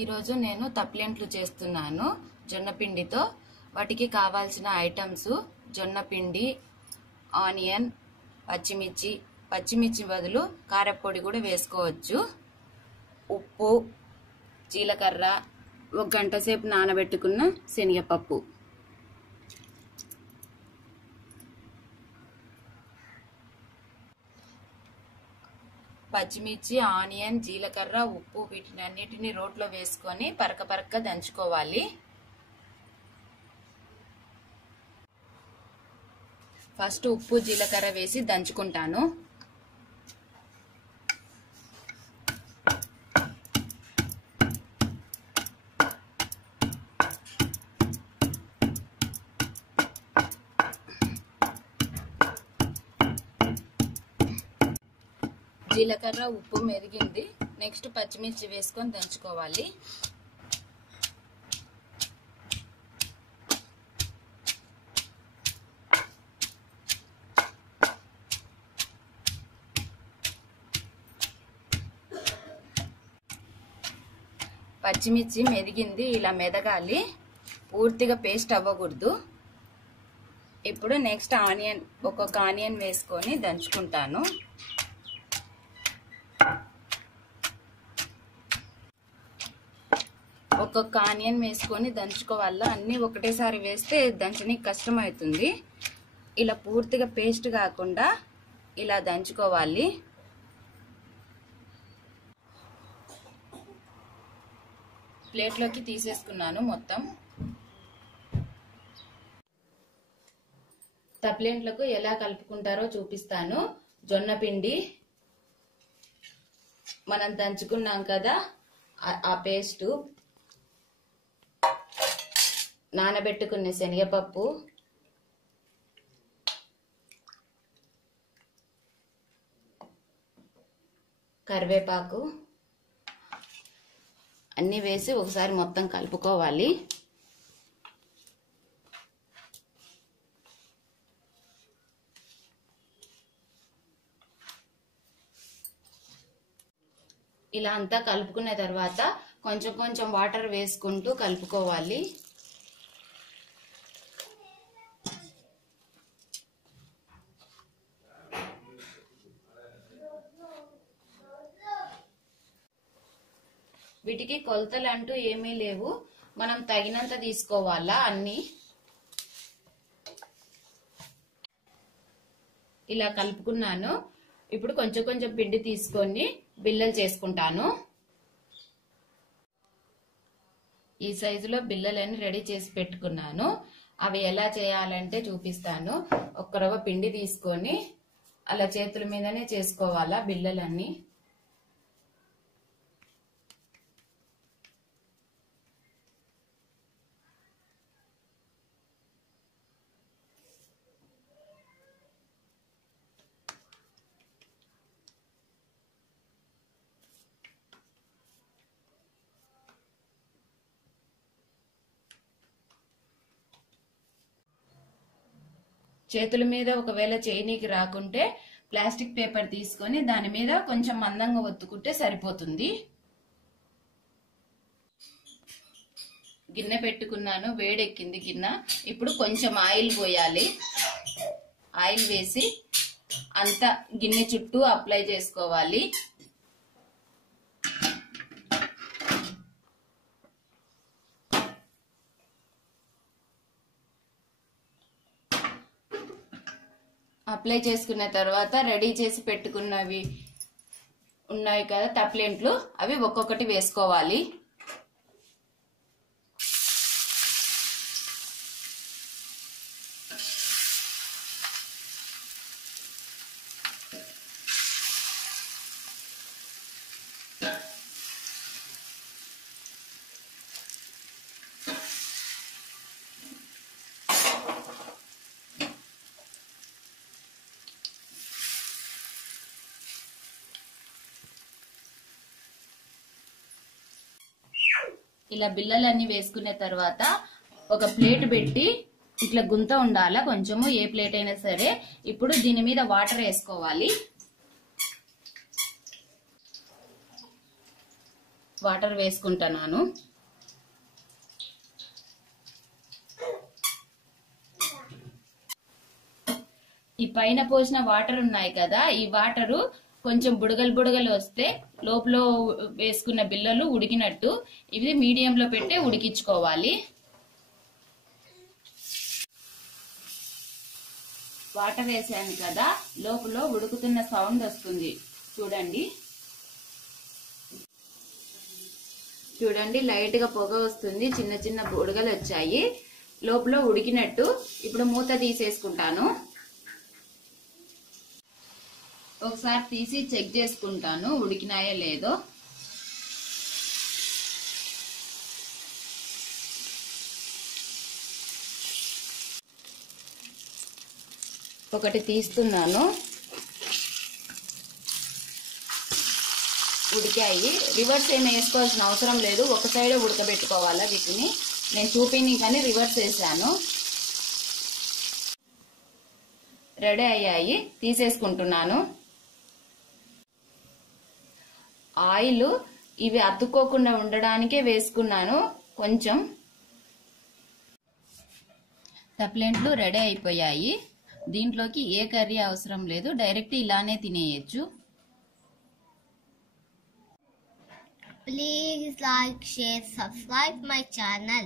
ఈరోజు నేను తప్లెంట్లు చేస్తున్నాను జొన్న పిండితో. వాటికి కావాల్సిన ఐటమ్స్ జొన్న పిండి, ఆనియన్, పచ్చిమిర్చి బదులు కారపొడి కూడా వేసుకోవచ్చు, ఉప్పు, జీలకర్ర, 1 గంట సేపు నానబెట్టుకున్న శనగపప్పు. పచ్చిమిర్చి, ఆనియన్, జీలకర్ర, ఉప్పు వీటినన్నిటిని రోట్లో వేసుకొని పరక దంచుకోవాలి. ఫస్ట్ ఉప్పు, జీలకర్ర వేసి దంచుకుంటాను. జీలకర్ర, ఉప్పు మెరిగింది. నెక్స్ట్ పచ్చిమిర్చి వేసుకొని దంచుకోవాలి. పచ్చిమిర్చి మెరిగింది, ఇలా మెదగాలి, పూర్తిగా పేస్ట్ అవ్వకూడదు. ఇప్పుడు నెక్స్ట్ ఆనియన్, ఒక్కొక్క ఆనియన్ వేసుకొని దంచుకుంటాను. ఒక్కొక్క ఆనియన్ వేసుకొని దంచుకోవాల. అన్ని ఒకటేసారి వేస్తే దంచడానికి కష్టం అవుతుంది. ఇలా పూర్తిగా పేస్ట్ కాకుండా ఇలా దంచుకోవాలి. ప్లేట్లోకి తీసేసుకున్నాను మొత్తం. తప్లెంట్లకు ఎలా కలుపుకుంటారో చూపిస్తాను. జొన్న పిండి మనం దంచుకున్నాం కదా, ఆ పేస్టు, నానబెట్టుకునే శనగపప్పు, కరివేపాకు అన్నీ వేసి ఒకసారి మొత్తం కలుపుకోవాలి. ఇలా అంతా కలుపుకున్న తర్వాత కొంచెం కొంచెం వాటర్ వేసుకుంటూ కలుపుకోవాలి. వీటికి కొలతలు అంటూ ఏమీ లేవు, మనం తగినంత తీసుకోవాలా అన్ని. ఇలా కలుపుకున్నాను. ఇప్పుడు కొంచెం కొంచెం పిండి తీసుకొని బిళ్ళలు చేసుకుంటాను. ఈ సైజులో బిళ్ళలని రెడీ చేసి పెట్టుకున్నాను. అవి ఎలా చేయాలంటే చూపిస్తాను. 1 రవ్వ పిండి తీసుకొని అలా చేతుల మీదనే చేసుకోవాలా బిళ్ళలన్నీ. చేతుల మీద ఒకవేళ చేయనీకి రాకుంటే ప్లాస్టిక్ పేపర్ తీసుకొని దాని మీద కొంచెం మందంగా ఒత్తుకుంటే సరిపోతుంది. గిన్నె పెట్టుకున్నాను, వేడెక్కింది గిన్నె. ఇప్పుడు కొంచెం ఆయిల్ పోయాలి. ఆయిల్ వేసి అంతా గిన్నె చుట్టూ అప్లై చేసుకోవాలి. అప్లై చేసుకున్న తర్వాత రెడీ చేసి పెట్టుకున్నవి ఉన్నాయి కదా తప్లెంట్లు, అవి ఒక్కొక్కటి వేసుకోవాలి. ఇలా బిళ్ళలన్నీ వేసుకున్న తర్వాత ఒక ప్లేట్ పెట్టి ఇట్లా గుంత ఉండాలా కొంచెము, ఏ ప్లేట్ అయినా సరే. ఇప్పుడు దీని మీద వాటర్ వేసుకోవాలి. వాటర్ వేసుకుంటున్నాను. ఈ పైన పోసిన వాటర్ ఉన్నాయి కదా, ఈ వాటరు కొంచెం బుడగలు వస్తే లోపల వేసుకున్న బిళ్ళలు ఉడికినట్టు. ఇవి మీడియంలో పెట్టి ఉడికించుకోవాలి. వాటర్ వేసాను కదా, లోపల ఉడుకుతున్న సౌండ్ వస్తుంది చూడండి. చూడండి లైట్ గా పొగ వస్తుంది, చిన్న చిన్న బుడగలు వచ్చాయి, లోపల ఉడికినట్టు. ఇప్పుడు మూత తీసేసుకుంటాను. ఒకసారి తీసి చెక్ చేసుకుంటాను ఉడికినాయో లేదో. ఒకటి తీస్తున్నాను, ఉడికాయి. రివర్స్ ఏమి వేసుకోవాల్సిన అవసరం లేదు, ఒక సైడ్ ఉడకబెట్టుకోవాలా వీటిని. నేను చూపిని కానీ రివర్స్ వేసాను. రెడీ అయ్యాయి, తీసేసుకుంటున్నాను. ఆయిల్ ఇవి అతుక్కోకుండా ఉండడానికే వేసుకున్నాను కొంచెం. తప్లెంట్లు రెడీ అయిపోయాయి. దీంట్లోకి ఏ కర్రీ అవసరం లేదు, డైరెక్ట్ ఇలానే తినేయచ్చు. Please like, share, subscribe my channel.